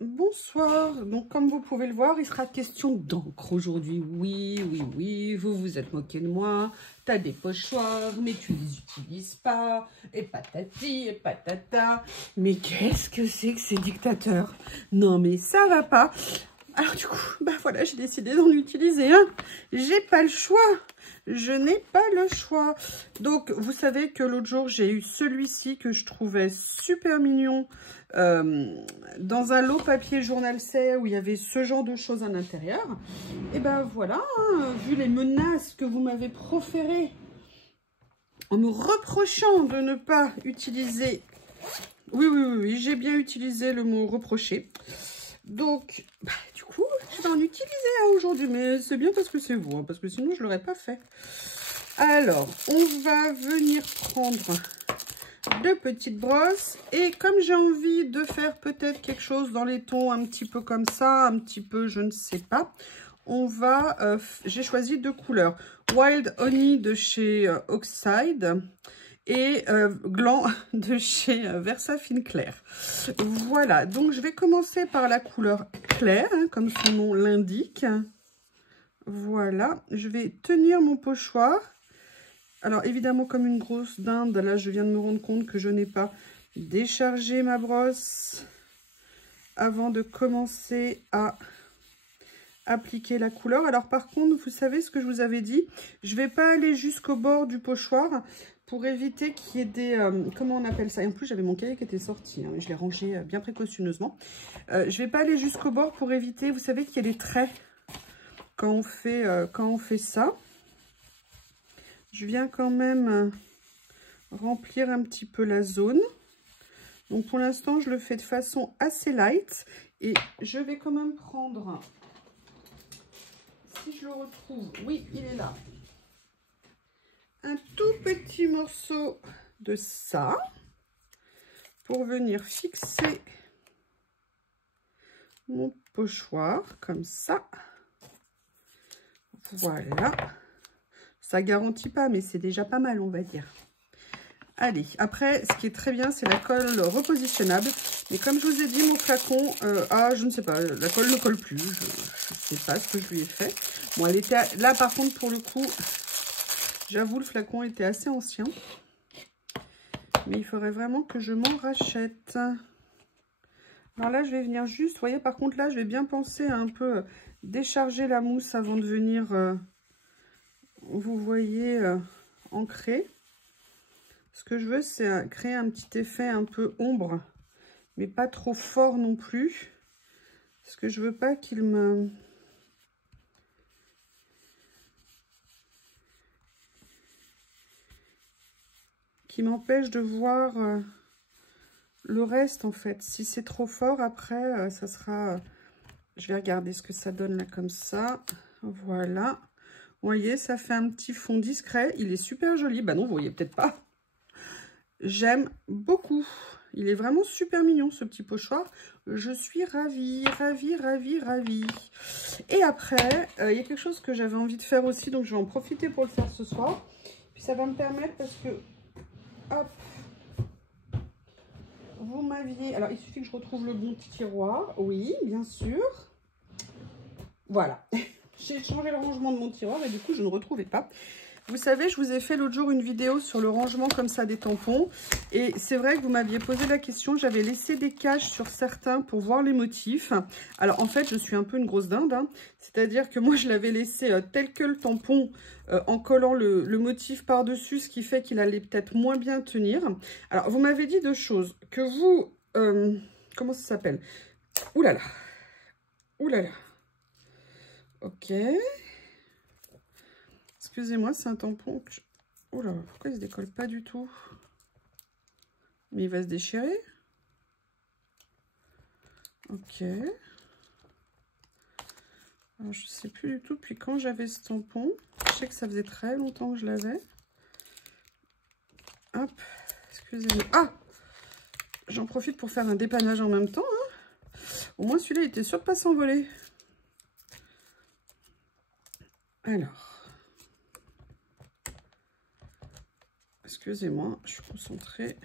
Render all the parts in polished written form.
Bonsoir. Donc, comme vous pouvez le voir, il sera question d'encre aujourd'hui. Oui, oui, oui, vous vous êtes moqué de moi. T'as des pochoirs, mais tu les utilises pas. Et patati, et patata. Mais qu'est-ce que c'est que ces dictateurs? Non, mais ça va pas. Alors du coup, bah voilà, j'ai décidé d'en utiliser un. J'ai pas le choix. Je n'ai pas le choix. Donc, vous savez que l'autre jour, j'ai eu celui-ci que je trouvais super mignon dans un lot papier journal C où il y avait ce genre de choses à l'intérieur. Et ben voilà, hein, vu les menaces que vous m'avez proférées en me reprochant de ne pas utiliser... Oui, j'ai bien utilisé le mot reprocher. Donc, bah, du coup, je vais en utiliser un aujourd'hui, mais c'est bien parce que c'est vous, hein, parce que sinon je ne l'aurais pas fait. Alors, on va venir prendre deux petites brosses et comme j'ai envie de faire peut-être quelque chose dans les tons un petit peu comme ça, un petit peu je ne sais pas, on va, j'ai choisi deux couleurs, Wild Honey de chez Oxide et Gland de chez Versa Fine Clair. Voilà, donc je vais commencer par la couleur claire, hein, comme son nom l'indique. Voilà, je vais tenir mon pochoir. Alors évidemment, comme une grosse dinde, là je viens de me rendre compte que je n'ai pas déchargé ma brosse avant de commencer à appliquer la couleur. Alors par contre, vous savez ce que je vous avais dit, je ne vais pas aller jusqu'au bord du pochoir pour éviter qu'il y ait des... comment on appelle ça? Et en plus, j'avais mon cahier qui était sorti, hein, je l'ai rangé bien précautionneusement. Je ne vais pas aller jusqu'au bord pour éviter, vous savez qu'il y a des traits quand on fait ça. Je viens quand même remplir un petit peu la zone. Donc pour l'instant, je le fais de façon assez light. Et je vais quand même prendre, si je le retrouve, oui, il est là, un tout petit morceau de ça pour venir fixer mon pochoir comme ça. Voilà. Ça garantit pas, mais c'est déjà pas mal, on va dire. Allez, après, ce qui est très bien, c'est la colle repositionnable. Mais comme je vous ai dit, mon flacon, je ne sais pas, la colle ne colle plus. Je ne sais pas ce que je lui ai fait. Bon, elle était là, par contre, pour le coup, j'avoue, le flacon était assez ancien. Mais il faudrait vraiment que je m'en rachète. Alors là, je vais venir juste, vous voyez, par contre, là, je vais bien penser à un peu décharger la mousse avant de venir, vous voyez, ancrer. Ce que je veux, c'est créer un petit effet un peu ombre, mais pas trop fort non plus. Parce que je veux pas qu'il me... qui m'empêche de voir le reste, en fait. Si c'est trop fort, après, ça sera... je vais regarder ce que ça donne là, comme ça. Voilà. Vous voyez, ça fait un petit fond discret. Il est super joli. Bah non, vous voyez peut-être pas. J'aime beaucoup. Il est vraiment super mignon, ce petit pochoir. Je suis ravie, ravie, ravie, ravie. Et après, il y a quelque chose que j'avais envie de faire aussi, donc je vais en profiter pour le faire ce soir. Puis ça va me permettre parce que, hop, vous m'aviez... Alors, il suffit que je retrouve le bon tiroir. Oui, bien sûr. Voilà. J'ai changé le rangement de mon tiroir et du coup, je ne retrouvais pas. Vous savez, je vous ai fait l'autre jour une vidéo sur le rangement comme ça des tampons. Et c'est vrai que vous m'aviez posé la question. J'avais laissé des caches sur certains pour voir les motifs. Alors, en fait, je suis un peu une grosse dinde, hein. C'est-à-dire que moi, je l'avais laissé tel que le tampon en collant le motif par-dessus, ce qui fait qu'il allait peut-être moins bien tenir. Alors, vous m'avez dit deux choses. Que vous... comment ça s'appelle? Ouh là là. Ouh là là. Ok. Excusez-moi, c'est un tampon que je... Oh là, pourquoi il se décolle pas du tout? Mais il va se déchirer. Ok. Alors, je sais plus du tout depuis quand j'avais ce tampon. Je sais que ça faisait très longtemps que je l'avais. Hop, excusez-moi. Ah! J'en profite pour faire un dépannage en même temps, hein. Au moins, celui-là, il était sûr de pas s'envoler. Alors. Excusez-moi, je suis concentrée.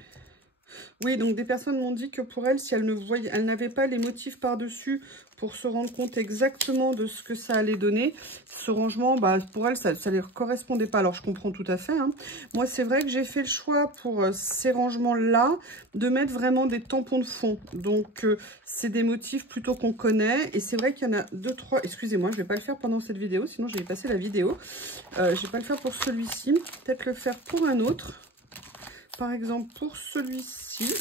Oui, donc des personnes m'ont dit que pour elles, si elles ne voyaient, elles n'avaient pas les motifs par-dessus pour se rendre compte exactement de ce que ça allait donner, ce rangement, bah, pour elles, ça ne leur correspondait pas. Alors, je comprends tout à fait. Hein. Moi, c'est vrai que j'ai fait le choix pour ces rangements-là de mettre vraiment des tampons de fond. Donc, c'est des motifs plutôt qu'on connaît. Et c'est vrai qu'il y en a 2, 3. Excusez-moi, je ne vais pas le faire pendant cette vidéo, sinon je vais passer la vidéo. Je ne vais pas le faire pour celui-ci. Peut-être le faire pour un autre. Par exemple, pour celui-ci,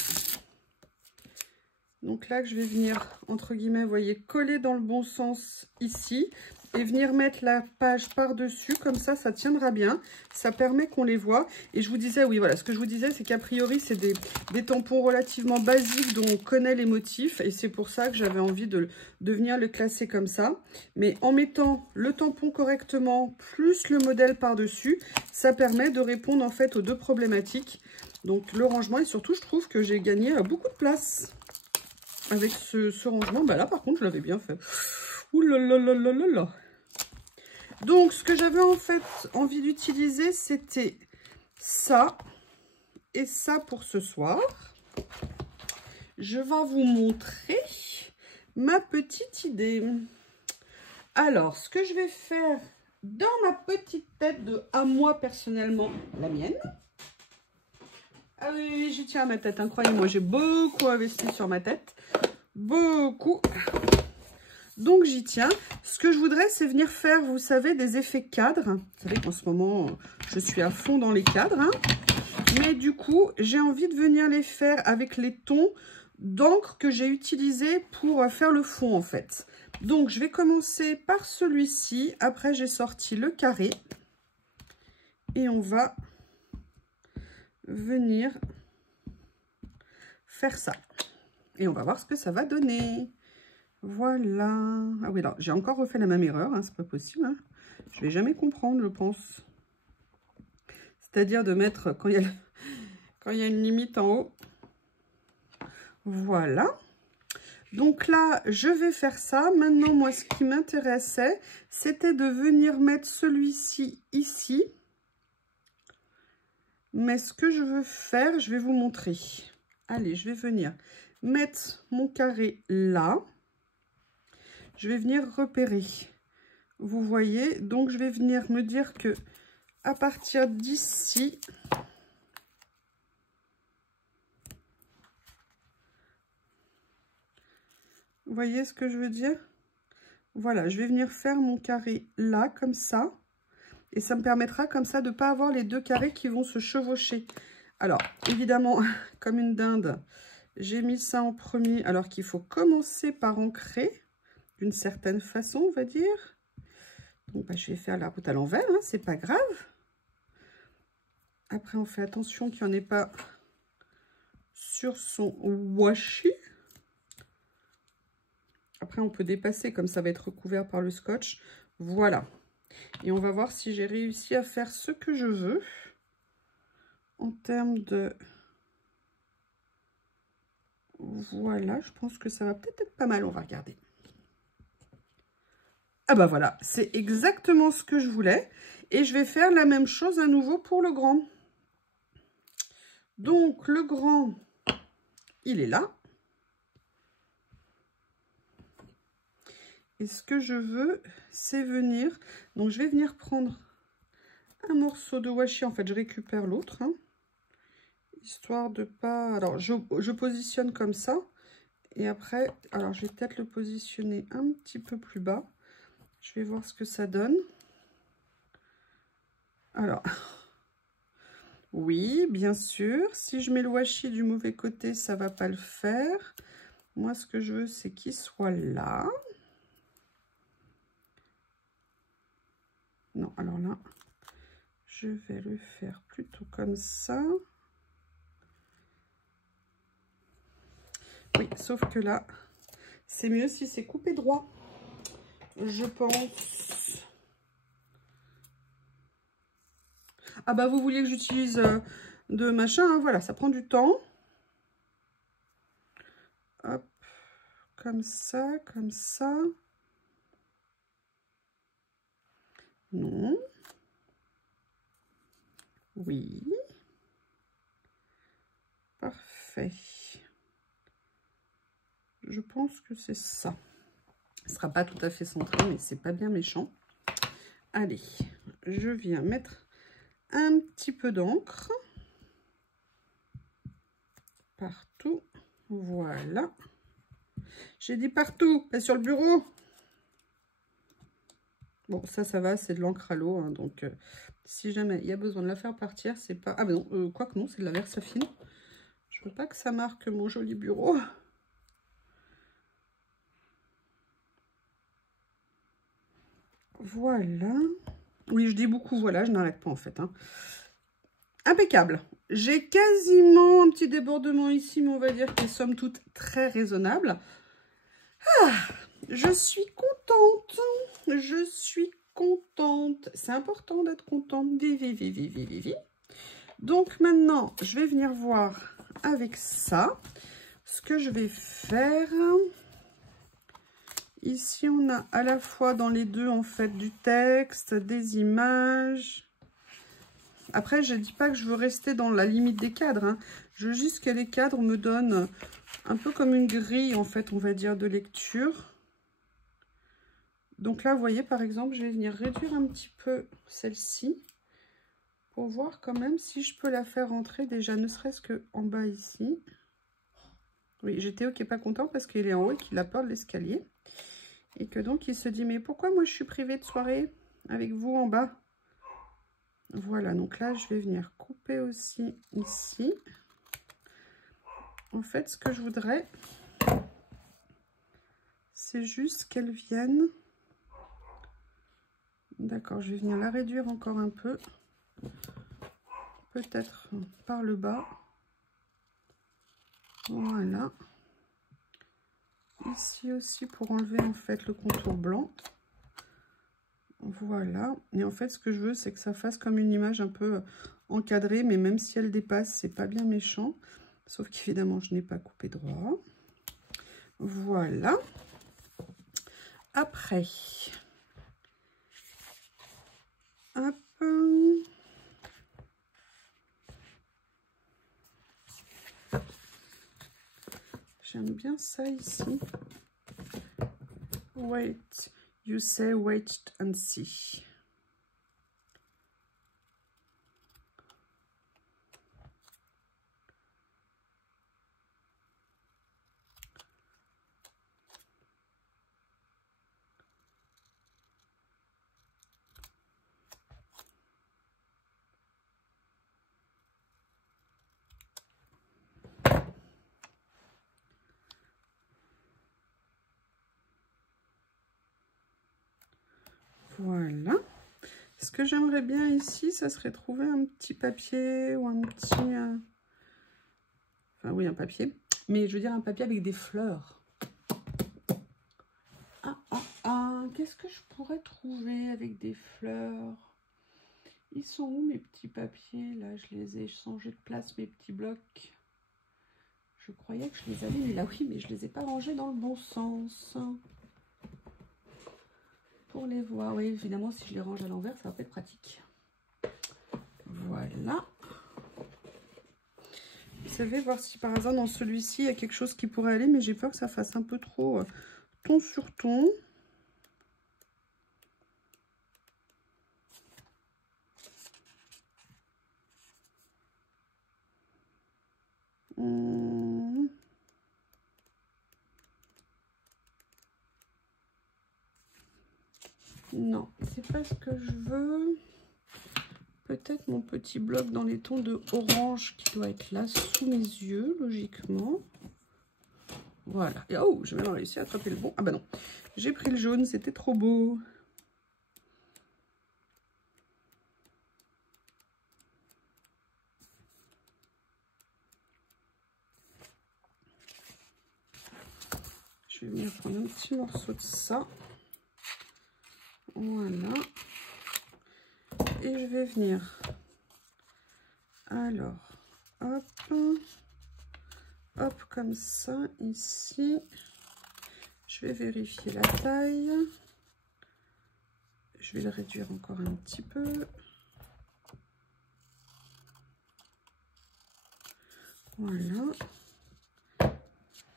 donc là, que je vais venir, entre guillemets, vous voyez, coller dans le bon sens ici et venir mettre la page par-dessus, comme ça tiendra bien. Ça permet qu'on les voit. Et je vous disais, oui, voilà, ce que je vous disais, c'est qu'a priori, c'est des tampons relativement basiques dont on connaît les motifs. Et c'est pour ça que j'avais envie de venir le classer comme ça. Mais en mettant le tampon correctement, plus le modèle par-dessus, ça permet de répondre en fait aux deux problématiques. Donc le rangement, et surtout je trouve que j'ai gagné beaucoup de place avec ce rangement. Bah là par contre je l'avais bien fait. Ouh là là là là là là. Donc ce que j'avais en fait envie d'utiliser, c'était ça et ça pour ce soir. Je vais vous montrer ma petite idée. Alors ce que je vais faire dans ma petite tête de à moi personnellement, la mienne. Ah oui, j'y tiens à ma tête, hein, croyez-moi, j'ai beaucoup investi sur ma tête. Beaucoup. Donc, j'y tiens. Ce que je voudrais, c'est venir faire, vous savez, des effets cadres. Vous savez qu'en ce moment, je suis à fond dans les cadres. Hein. Mais du coup, j'ai envie de venir les faire avec les tons d'encre que j'ai utilisés pour faire le fond, en fait. Donc, je vais commencer par celui-ci. Après, j'ai sorti le carré. Et on va venir faire ça. Et on va voir ce que ça va donner. Voilà. Ah oui, alors, j'ai encore refait la même erreur. Hein, c'est pas possible. Hein. Je vais jamais comprendre, je pense. C'est-à-dire de mettre, quand il y a une limite en haut. Voilà. Donc là, je vais faire ça. Maintenant, moi, ce qui m'intéressait, c'était de venir mettre celui-ci ici. Mais ce que je veux faire, je vais vous montrer. Allez, je vais venir mettre mon carré là. Je vais venir repérer. Vous voyez, donc je vais venir me dire que à partir d'ici, vous voyez ce que je veux dire? Voilà, je vais venir faire mon carré là, comme ça. Et ça me permettra comme ça de ne pas avoir les deux carrés qui vont se chevaucher. Alors, évidemment, comme une dinde, j'ai mis ça en premier, alors qu'il faut commencer par ancrer d'une certaine façon, on va dire. Donc, bah, je vais faire la route à l'envers, hein, c'est pas grave. Après, on fait attention qu'il n'y en ait pas sur son washi. Après, on peut dépasser, comme ça va être recouvert par le scotch. Voilà. Et on va voir si j'ai réussi à faire ce que je veux. En termes de... Voilà, je pense que ça va peut-être être pas mal. On va regarder. Ah bah voilà, c'est exactement ce que je voulais. Et je vais faire la même chose à nouveau pour le grand. Donc, le grand, il est là. Et ce que je veux, c'est venir... Donc, je vais venir prendre un morceau de washi. En fait, je récupère l'autre. Hein, histoire de pas... Alors, je positionne comme ça. Et après, alors, je vais peut-être le positionner un petit peu plus bas. Je vais voir ce que ça donne. Alors... Oui, bien sûr. Si je mets le washi du mauvais côté, ça ne va pas le faire. Moi, ce que je veux, c'est qu'il soit là. Non, alors là, je vais le faire plutôt comme ça. Oui, sauf que là, c'est mieux si c'est coupé droit. Je pense. Ah bah, vous vouliez que j'utilise de machin, hein, voilà, ça prend du temps. Hop, comme ça, comme ça. Non. Oui. Parfait. Parfait. Je pense que c'est ça. Ce ne sera pas tout à fait centré, mais c'est pas bien méchant. Allez, je viens mettre un petit peu d'encre partout. Voilà. J'ai dit partout, pas sur le bureau. Bon, ça va, c'est de l'encre à l'eau, hein, donc si jamais il y a besoin de la faire partir, c'est pas... Ah ben non, quoique non, c'est de la Versafine. Je veux pas que ça marque mon joli bureau. Voilà. Oui, je dis beaucoup, voilà, je n'arrête pas en fait. Hein. Impeccable. J'ai quasiment un petit débordement ici, mais on va dire qu'il est somme toute très raisonnable. Ah, je suis contente. Je suis contente. C'est important d'être contente. Vivi. Donc maintenant, je vais venir voir avec ça ce que je vais faire. Ici, on a à la fois dans les deux, en fait, du texte, des images. Après, je ne dis pas que je veux rester dans la limite des cadres. Hein. Je veux juste que les cadres me donnent un peu comme une grille, en fait, on va dire, de lecture. Donc là, vous voyez, par exemple, je vais venir réduire un petit peu celle-ci pour voir quand même si je peux la faire rentrer déjà, ne serait-ce qu'en bas ici. Oui, j'étais ok, pas content parce qu'il est en haut et qu'il a peur de l'escalier. Et que donc, il se dit, mais pourquoi moi, je suis privée de soirée avec vous en bas? Voilà, donc là, je vais venir couper aussi ici. En fait, ce que je voudrais, c'est juste qu'elle vienne. D'accord, je vais venir la réduire encore un peu. Peut-être par le bas. Voilà. Ici aussi pour enlever en fait le contour blanc. Voilà. Et en fait, ce que je veux, c'est que ça fasse comme une image un peu encadrée, mais même si elle dépasse, c'est pas bien méchant. Sauf qu'évidemment, je n'ai pas coupé droit. Voilà. Après, hop. J'aime bien ça ici. Wait, you say wait and see. Voilà. Ce que j'aimerais bien ici, ça serait trouver un petit papier ou un petit... Enfin oui, un papier. Mais je veux dire un papier avec des fleurs. Qu'est-ce que je pourrais trouver avec des fleurs? Ils sont où mes petits papiers? Là, je les ai changés de place, mes petits blocs. Je croyais que je les avais mis là. Oui, mais je les ai pas rangés dans le bon sens. Pour les voir, oui, évidemment, si je les range à l'envers, ça va pas être pratique. Voilà. Vous savez, voir si par hasard dans celui-ci, il y a quelque chose qui pourrait aller, mais j'ai peur que ça fasse un peu trop ton sur ton. Non, c'est pas ce que je veux. Peut-être mon petit bloc dans les tons de orange qui doit être là sous mes yeux, logiquement. Voilà. Et oh, j'ai même réussi à attraper le bon. Ah bah non, j'ai pris le jaune, c'était trop beau. Je vais venir prendre un petit morceau de ça. Voilà. Et je vais venir. Alors, hop. Hop, comme ça, ici. Je vais vérifier la taille. Je vais le réduire encore un petit peu. Voilà.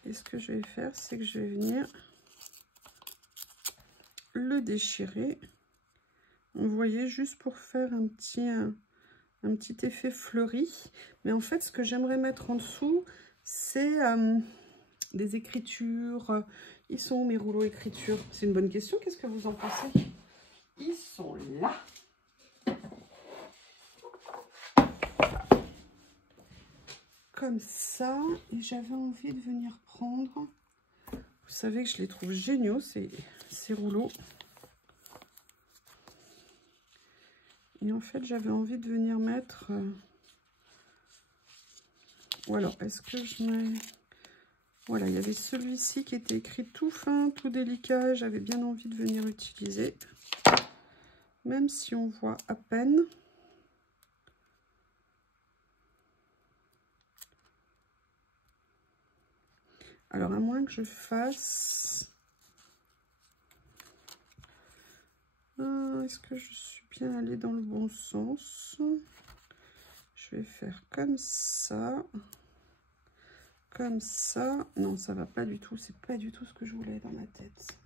Et ce que je vais faire, c'est que je vais venir le déchirer. Vous voyez, juste pour faire un petit effet fleuri. Mais en fait, ce que j'aimerais mettre en dessous, c'est des écritures. Ils sont où mes rouleaux écriture? C'est une bonne question. Qu'est-ce que vous en pensez? Ils sont là. Comme ça. Et j'avais envie de venir prendre... Vous savez que je les trouve géniaux, ces rouleaux. Et en fait, j'avais envie de venir mettre... Ou alors, est-ce que je mets... Voilà, il y avait celui-ci qui était écrit tout fin, tout délicat. J'avais bien envie de venir utiliser. Même si on voit à peine. Alors, à moins que je fasse... Est-ce que je suis bien allée dans le bon sens? Je vais faire comme ça. Comme ça. Non, ça va pas du tout. C'est pas du tout ce que je voulais dans ma tête.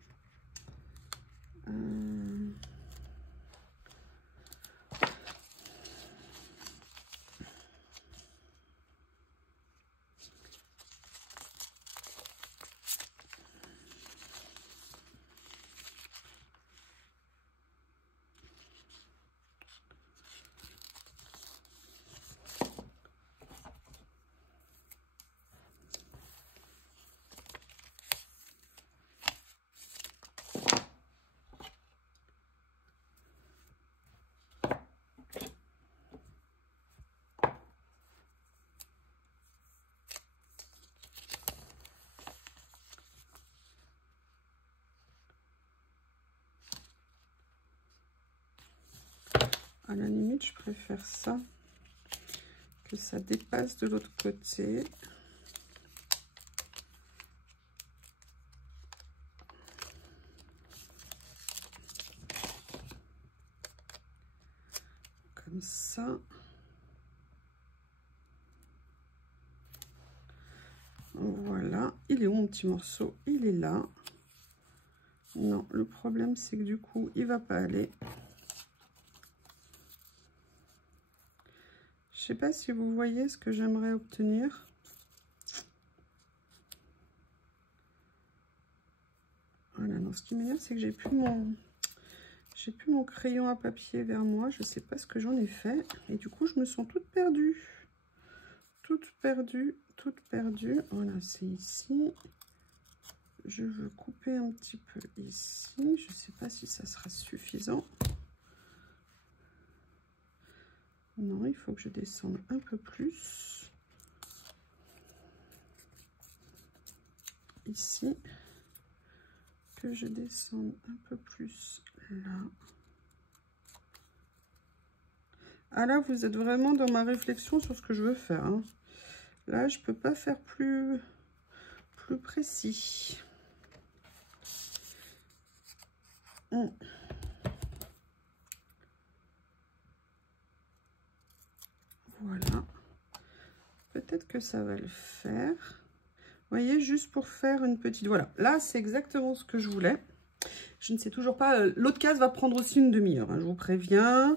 À la limite, je préfère ça, que ça dépasse de l'autre côté. Comme ça. Voilà. Il est où mon petit morceau? Il est là. Non, le problème, c'est que du coup, il va pas aller. Je sais pas si vous voyez ce que j'aimerais obtenir. Voilà, non, ce qui m'énerve, c'est que j'ai plus mon crayon à papier vers moi. Je sais pas ce que j'en ai fait. Et du coup, je me sens toute perdue. Toute perdue, toute perdue. Voilà, c'est ici. Je veux couper un petit peu ici. Je sais pas si ça sera suffisant. Non, il faut que je descende un peu plus. Ici. Que je descende un peu plus là. Ah là, vous êtes vraiment dans ma réflexion sur ce que je veux faire. Hein. Là, je peux pas faire plus précis. Voilà. Peut-être que ça va le faire. Vous voyez, juste pour faire une petite... Voilà, là, c'est exactement ce que je voulais. Je ne sais toujours pas... L'autre case va prendre aussi une demi-heure, hein, je vous préviens.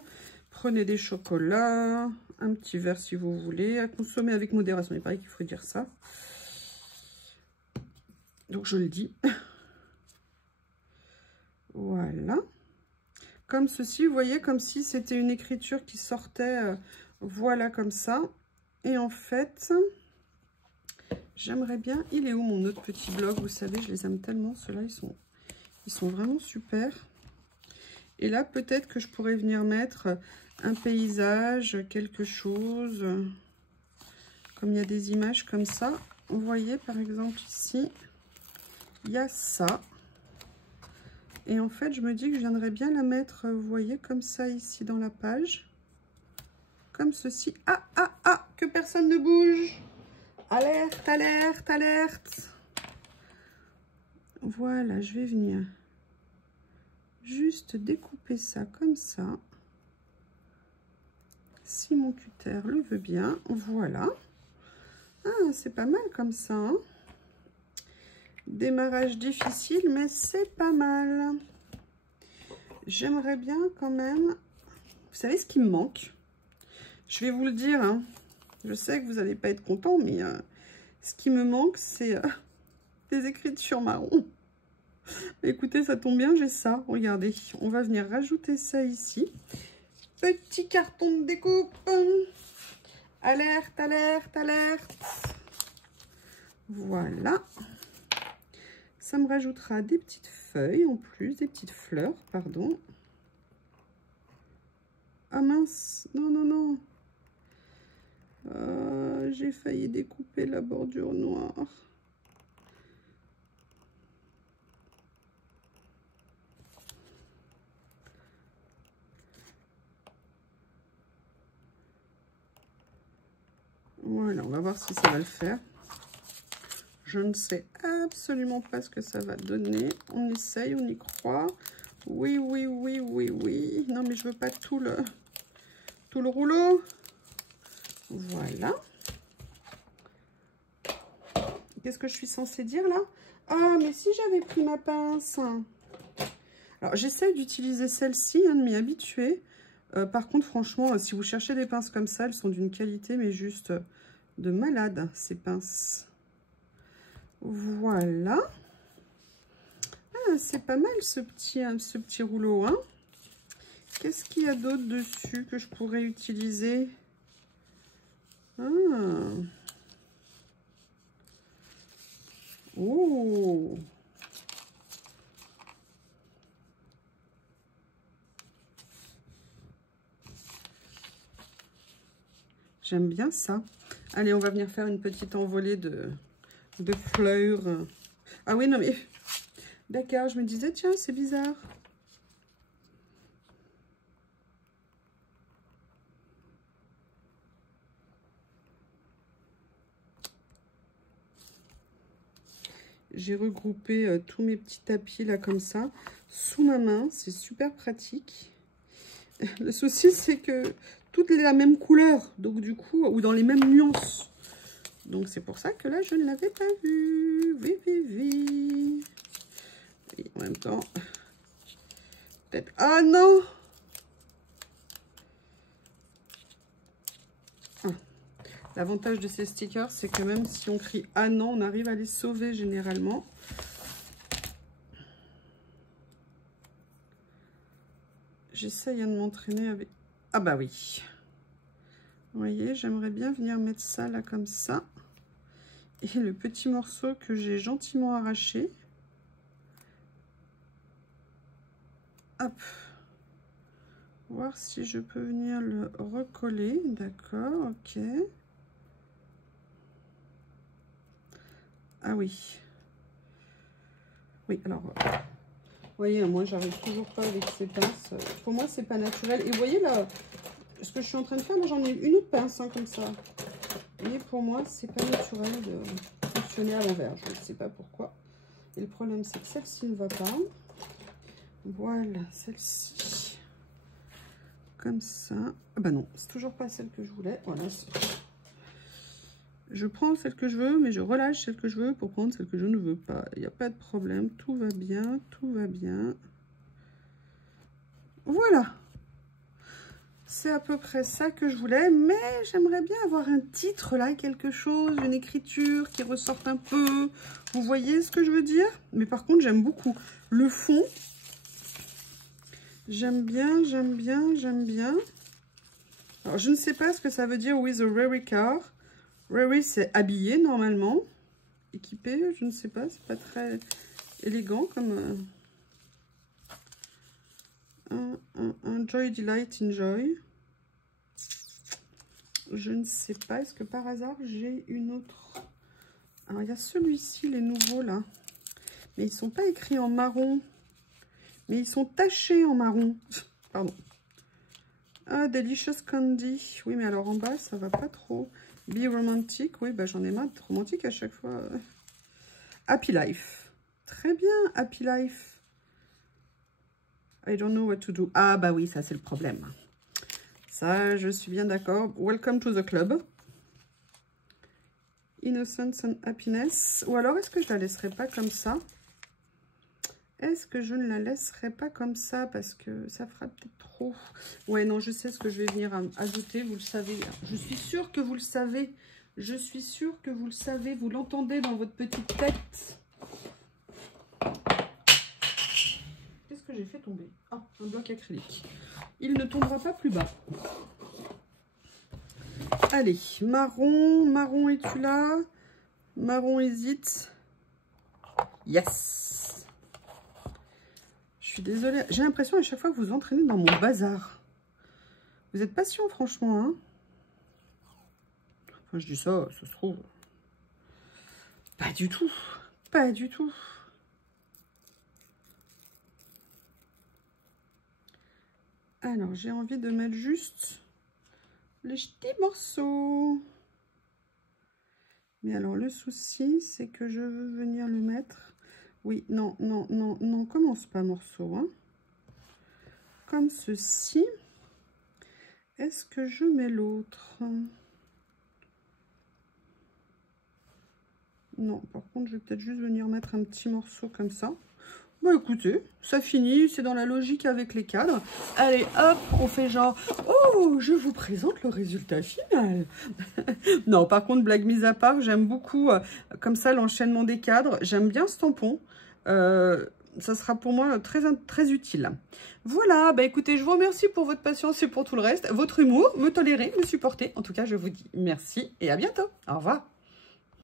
Prenez des chocolats, un petit verre si vous voulez, à consommer avec modération. Il paraît qu'il faut dire ça. Donc, je le dis. Voilà. Comme ceci, vous voyez, comme si c'était une écriture qui sortait, voilà, comme ça. Et en fait... J'aimerais bien... Il est où mon autre petit bloc? Vous savez, je les aime tellement. Ceux-là, ils sont vraiment super. Et là, peut-être que je pourrais venir mettre un paysage, quelque chose. Comme il y a des images comme ça. Vous voyez, par exemple, ici, il y a ça. Et en fait, je me dis que je viendrais bien la mettre, vous voyez, comme ça, ici, dans la page. Comme ceci. Ah, ah, ah, que personne ne bouge. Alerte, alerte, alerte. Voilà, je vais venir juste découper ça comme ça. Si mon cutter le veut bien, voilà. Ah, c'est pas mal comme ça. Hein. Démarrage difficile, mais c'est pas mal. J'aimerais bien quand même... Vous savez ce qui me manque? Je vais vous le dire, hein. Je sais que vous n'allez pas être content, mais ce qui me manque, c'est des écritures marron. Écoutez, ça tombe bien, j'ai ça. Regardez, on va venir rajouter ça ici. Petit carton de découpe. Alerte, alerte, alerte. Voilà. Ça me rajoutera des petites feuilles en plus, des petites fleurs, pardon. Ah mince, non, non, non. J'ai failli découper la bordure noire. Voilà, on va voir si ça va le faire. Je ne sais absolument pas ce que ça va donner. On essaye, on y croit. Oui, oui, oui, oui, oui. Non, mais je veux pas tout le rouleau. Voilà. Qu'est-ce que je suis censée dire là? Ah, mais si j'avais pris ma pince. Alors, j'essaye d'utiliser celle-ci, de m'y habituer. Par contre, franchement, si vous cherchez des pinces comme ça, elles sont d'une qualité, mais juste de malade, ces pinces. Voilà. Ah, c'est pas mal ce petit rouleau, hein. Qu'est-ce qu'il y a d'autre dessus que je pourrais utiliser? Ah. Oh. J'aime bien ça. Allez, on va venir faire une petite envolée de fleurs. Ah oui, non mais... D'accord, je me disais, tiens, c'est bizarre. J'ai regroupé tous mes petits tapis là comme ça, sous ma main. C'est super pratique. Le souci, c'est que toutes la même couleur, donc du coup, ou dans les mêmes nuances. Donc c'est pour ça que là, je ne l'avais pas vu. Oui, oui, oui. Et en même temps, peut-être... Ah non! Ah. L'avantage de ces stickers, c'est que même si on crie « Ah non », on arrive à les sauver généralement. J'essaye de m'entraîner avec... Ah bah oui. Vous voyez, j'aimerais bien venir mettre ça là comme ça. Et le petit morceau que j'ai gentiment arraché. Hop. Voir si je peux venir le recoller. D'accord, ok. Ah oui. Oui, alors... Vous voyez, moi, j'arrive toujours pas avec ces pinces. Pour moi, c'est pas naturel. Et vous voyez, là, ce que je suis en train de faire, moi, j'en ai une autre pince, hein, comme ça. Et pour moi, c'est pas naturel de fonctionner à l'envers. Je ne sais pas pourquoi. Et le problème, c'est que celle-ci ne va pas. Voilà, celle-ci. Comme ça. Ah bah non, c'est toujours pas celle que je voulais. Voilà. Je prends celle que je veux, mais je relâche celle que je veux pour prendre celle que je ne veux pas. Il n'y a pas de problème. Tout va bien, tout va bien. Voilà. C'est à peu près ça que je voulais, mais j'aimerais bien avoir un titre là, quelque chose, une écriture qui ressorte un peu. Vous voyez ce que je veux dire? Mais par contre, j'aime beaucoup le fond. J'aime bien, j'aime bien, j'aime bien. Alors, je ne sais pas ce que ça veut dire with a Rary car. Rary, c'est habillé normalement. Équipé, je ne sais pas, c'est pas très élégant comme... Un Joy Delight Enjoy. Je ne sais pas, est-ce que par hasard j'ai une autre? Alors il y a celui-ci, les nouveaux là. Mais ils ne sont pas écrits en marron. Mais ils sont tachés en marron. Pardon. Ah, Delicious Candy. Oui, mais alors en bas, ça va pas trop. Be Romantic. Oui, bah j'en ai marre d'être romantique à chaque fois. Happy Life. Très bien, Happy Life. I don't know what to do. Ah, bah oui, ça, c'est le problème. Ça, je suis bien d'accord. Welcome to the club. Innocence and Happiness. Ou alors, est-ce que je la laisserai pas comme ça? Est-ce que je ne la laisserai pas comme ça? Parce que ça fera peut-être trop. Ouais, non, je sais ce que je vais venir ajouter. Vous le savez. Je suis sûre que vous le savez. Je suis sûre que vous le savez. Vous l'entendez dans votre petite tête. Qu'est-ce que j'ai fait tomber? Ah, un bloc acrylique. Il ne tombera pas plus bas. Allez, marron. Marron, es-tu là? Marron hésite. Yes! Je suis désolée. J'ai l'impression à chaque fois que vous entraînez dans mon bazar. Vous êtes patient, franchement, hein? Enfin, je dis ça, ça se trouve. Pas du tout. Pas du tout. Alors, j'ai envie de mettre juste les petits morceaux. Mais alors, le souci, c'est que je veux venir le mettre. Oui, non, non, non, non, commence pas morceau, hein. Comme ceci. Est-ce que je mets l'autre? Non, par contre, je vais peut-être juste venir mettre un petit morceau comme ça. Bon, écoutez, ça finit, c'est dans la logique avec les cadres. Allez, hop, on fait genre, oh, je vous présente le résultat final. Non, par contre, blague mise à part, j'aime beaucoup, comme ça, l'enchaînement des cadres. J'aime bien ce tampon. Ça sera pour moi très utile. Voilà, bah écoutez, je vous remercie pour votre patience et pour tout le reste. Votre humour, me tolérer, me supporter. En tout cas, je vous dis merci et à bientôt. Au revoir.